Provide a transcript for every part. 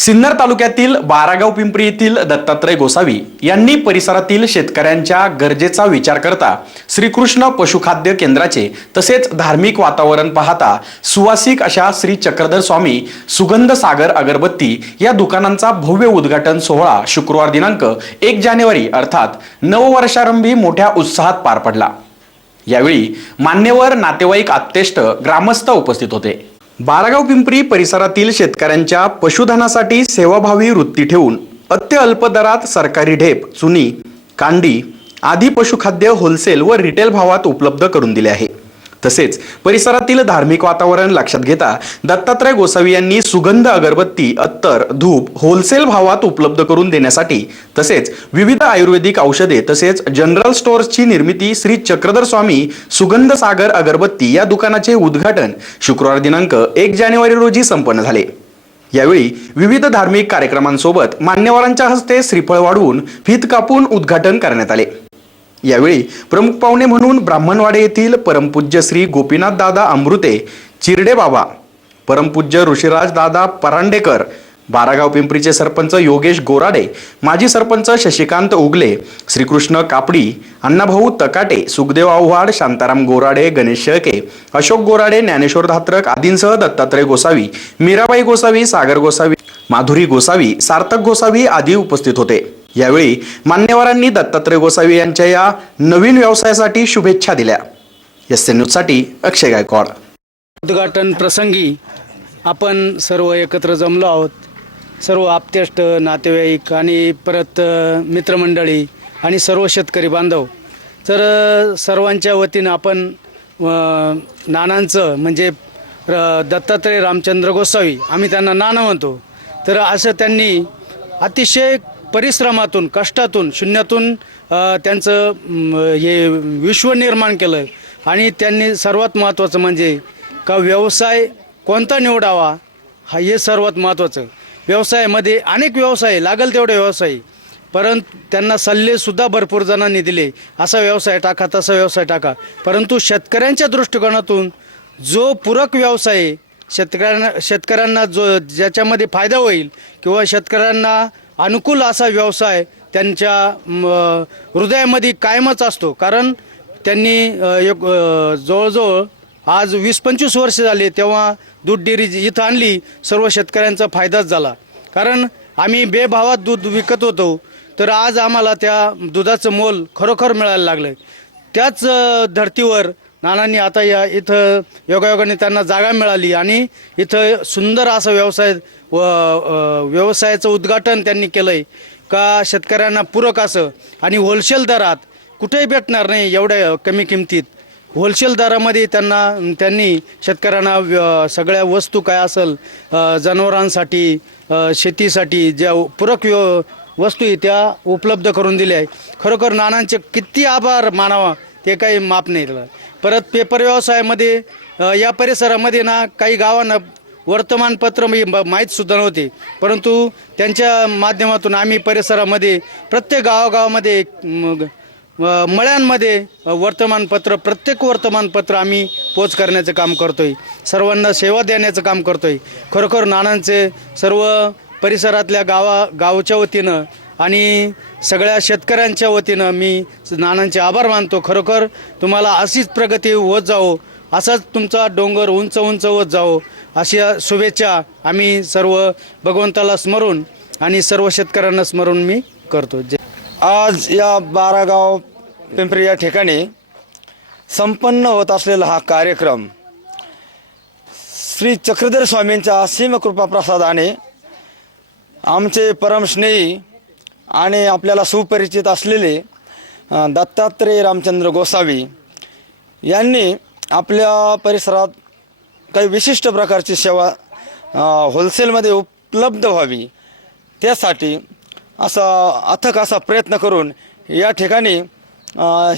सिन्नर तालुक्यातील बारागाव पिंपरी येथील दत्तात्रय गोसावी यांनी परिसरातील शेतकऱ्यांच्या गरजेचा विचार करता श्रीकृष्ण पशुखाद्य केंद्राचे तसेच धार्मिक वातावरण पाहता सुवासिक अशा श्री चक्रधर स्वामी सुगंध सागर अगरबत्ती या दुकानांचा भव्य उद्घाटन सोहळा शुक्रवार दिनांक एक जानेवारी अर्थात नववर्षारंभी मोठ्या उत्साहात पार पडला. यावेळी मान्यवर नातेवाईक आत्तेष्ट ग्रामस्थ उपस्थित होते. बारागाव पिंपरी परिसरातील शेतकऱ्यांच्या पशुधनासाठी सेवाभावी वृत्ती ठेवून अत्यअल्प दरात सरकारी ढेप चुनी कांडी आदी पशुखाद्य होलसेल व रिटेल भावात उपलब्ध करून दिले आहे. तसेच परिसरातील धार्मिक वातावरण लक्षात घेता दत्तात्रय गोसावी यांनी सुगंध अगरबत्ती अत्तर धूप होलसेल भावात उपलब्ध करून देण्यासाठी तसेच विविध आयुर्वेदिक औषधे तसेच जनरल स्टोअर्सची निर्मिती श्री चक्रधर स्वामी सुगंध सागर अगरबत्ती या दुकानाचे उद्घाटन शुक्रवार दिनांक एक जानेवारी रोजी संपन्न झाले. यावेळी विविध धार्मिक कार्यक्रमांसोबत मान्यवरांच्या हस्ते श्रीफळ वाढवून फीत कापून उद्घाटन करण्यात आले. यावेळी प्रमुख पाहुणे म्हणून ब्राह्मणवाडे येथील परमपूज्य श्री गोपीनाथ दादा अमृते चिरडे बाबा परमपूज्य ऋषिराज दादा परांडेकर बारागाव पिंपरीचे सरपंच योगेश गोराडे माजी सरपंच शशिकांत उगले श्रीकृष्ण कापडी अण्णाभाऊ तकाटे सुखदेव आव्हाड शांताराम गोराडे गणेश शेळके अशोक गोराडे ज्ञानेश्वर धात्रक आदींसह दत्तात्रय गोसावी मीराबाई गोसावी सागर गोसावी माधुरी गोसावी सार्थक गोसावी आदी उपस्थित होते. यावेळी मान्यवरांनी दत्तात्रय गोसावी यांच्या या नवीन व्यवसायासाठी शुभेच्छा दिल्या. एस एन न्यूजसाठी अक्षय गायकवाड. उद्घाटन प्रसंगी आपण सर्व एकत्र जमलो आहोत. सर्व आप्तेष्ट नातेवाईक आणि परत मित्रमंडळी आणि सर्व शेतकरी बांधव. तर सर्वांच्या वतीनं आपण नानांचं म्हणजे र- दत्तात्रय रामचंद्र गोसावी आम्ही त्यांना नाना म्हणतो. तर असं त्यांनी अतिशय परिश्रमातून कष्टातून शून्यातून त्यांचं हे विश्व निर्माण केलं आणि त्यांनी सर्वात महत्त्वाचं म्हणजे का व्यवसाय कोणता निवडावा हा हे सर्वात महत्त्वाचं. व्यवसायामध्ये अनेक व्यवसाय लागेल तेवढे व्यवसाय. परंतु त्यांना सल्लेसुद्धा भरपूर जणांनी दिले. असा व्यवसाय टाका तसा व्यवसाय टाका. परंतु शेतकऱ्यांच्या दृष्टिकोनातून जो पूरक व्यवसाय शेतकऱ्यांना शेतकऱ्यांना जो ज्याच्यामध्ये फायदा होईल किंवा शेतकऱ्यांना अनुकूल असा व्यवसाय त्यांच्या हृदयामध्ये कायमच असतो. कारण त्यांनी एक जवळजवळ आज वीस पंचवीस वर्ष झाले तेव्हा दूध डेअरी इथं आणली सर्व शेतकऱ्यांचा फायदाच झाला. कारण आम्ही बेभावात दूध विकत होतो तर आज आम्हाला त्या दुधाचं मोल खरोखर मिळायला लागलं त्याच धर्तीवर नानांनी आता या इथं योगायोगाने त्यांना जागा मिळाली आणि इथं सुंदर असा व्यवसाय व व्यवसायाचं उद्घाटन त्यांनी केलं आहे का शेतकऱ्यांना पूरक असं आणि होलसेल दरात कुठेही भेटणार नाही एवढ्या कमी किमतीत. होलसेल दरामध्ये त्यांना त्यांनी शेतकऱ्यांना व्य- सगळ्या वस्तू काय असेल जनावरांसाठी शेतीसाठी ज्या पूरक व्य- वस्तू आहे त्या उपलब्ध करून दिल्या आहे. खरोखर नानांचे किती आभार मानावा ते काही माप नाही. परत पेपर व्यवसायामध्ये या परिसरामध्ये ना काही गावांना वर्तमानपत्र मी ब- नव्हते. परंतु त्यांच्या माध्यमातून आम्ही परिसरामध्ये प्रत्येक गावागावामध्ये मळ्यांमध्ये वर्तमानपत्र प्रत्येक वर्तमानपत्र आम्ही पोच करण्याचं काम करतोय. सर्वांना सेवा देण्याचं काम करतोय. खरोखर नानांचे सर्व परिसरातल्या गावा गावच्या वतीनं आणि सगळ्या शेतकऱ्यांच्या वतीनं मी नानांचे आभार मानतो. खरोखर तुम्हाला अशीच प्रगती होत जावो असाच तुमचा डोंगर उंच उंच होत जावो अशा शुभेच्छा आम्ही सर्व भगवंताला स्मरून आणि सर्व शेतकऱ्यांना स्मरून मी करतो. जे आज या बारागाव पिंपरी या ठिकाणी संपन्न होत असलेला हा कार्यक्रम श्री चक्रधर स्वामींच्या सीमकृपा प्रसादाने आमचे परमस्नेही आणि आपल्याला सुपरिचित असलेले दत्तात्रेय दत्तात्रय रामचंद्र गोसावी यांनी आपल्या परिसरात काही विशिष्ट प्रकारची सेवा होलसेलमध्ये उपलब्ध व्हावी. त्यासाठी असा अथक असा प्रयत्न करून या ठिकाणी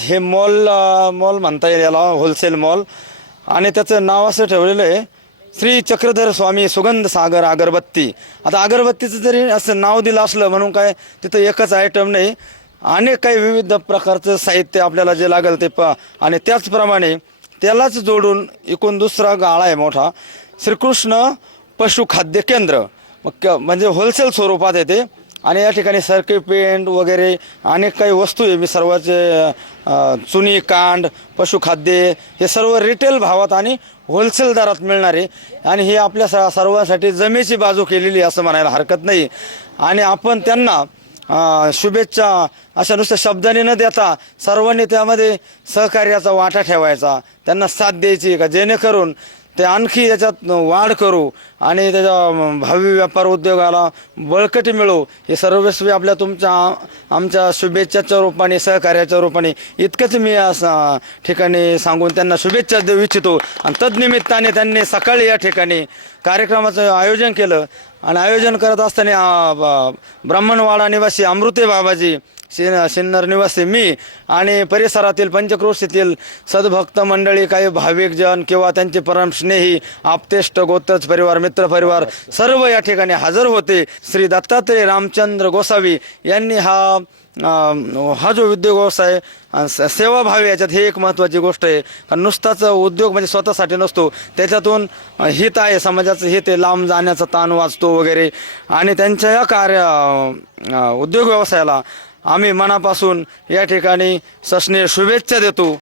हे मॉल मॉल म्हणता येईल याला होलसेल मॉल. आणि त्याचं नाव असं ठेवलेलं आहे श्री चक्रधर स्वामी सुगंध सागर अगरबत्ती. आता अगरबत्तीचं जरी असं नाव दिलं असलं म्हणून काय तिथं एकच आयटम नाही. अनेक काही विविध प्रकारचं साहित्य आपल्याला जे लागेल ते प आणि त्याचप्रमाणे त्यालाच जोडून एकूण दुसरा गाळा आहे मोठा. श्रीकृष्ण पशुखाद्य केंद्र. मग क- म्हणजे होलसेल स्वरूपात येते आणि या ठिकाणी सर्किट पेंट वगैरे अनेक काही वस्तू आहे. मी सर्वांचे चुनी कांड पशुखाद्य हे सर्व रिटेल भावात आणि होलसेल दरात मिळणार आहे. आणि हे आपल्या स- सर्वांसाठी जमेची बाजू केलेली असं म्हणायला हरकत नाही. आणि आपण त्यांना शुभेच्छा अशा नुसत्या शब्दाने न देता सर्वांनी त्यामध्ये सहकार्याचा वाटा ठेवायचा. त्यांना साथ द्यायची का? जेणेकरून ते आणखी याच्यात वाढ करू आणि त्याच्या भावी व्यापार उद्योगाला बळकटी मिळू. हे सर्वस्वी आपल्या तुमच्या आमच्या शुभेच्छाच्या रूपाने सहकार्याच्या रूपाने इतकंच मी या ठिकाणी सांगून त्यांना शुभेच्छा देऊ इच्छितो. आणि तदनिमित्ताने त्यांनी सकाळी या ठिकाणी कार्यक्रमाचं आयोजन केलं. आणि आयोजन करत असताना ब्राह्मणवाडा निवासी अमृते बाबाजी शिन सिन्नर निवासी मी आणि परिसरातील पंचक्रोशीतील सद्भक्त मंडळी काही भाविक जन किंवा त्यांचे परमस्नेही आप्तेष्ट गोत्रज परिवार मित्र परिवार सर्व या ठिकाणी हजर होते. श्री दत्तात्रय रामचंद्र गोसावी यांनी हा हा जो उद्योग व्यवसाय स- सेवाभावी याच्यात हे एक महत्त्वाची गोष्ट आहे. कारण नुसताच उद्योग म्हणजे स्वतःसाठी नसतो. त्याच्यातून हित आहे समाजाचं हित आहे लांब जाण्याचा ताण वाचतो वगैरे. आणि त्यांच्या या कार्य उद्योग व्यवसायाला आम्ही मनापासून या ठिकाणी ससने शुभेच्छा देतो.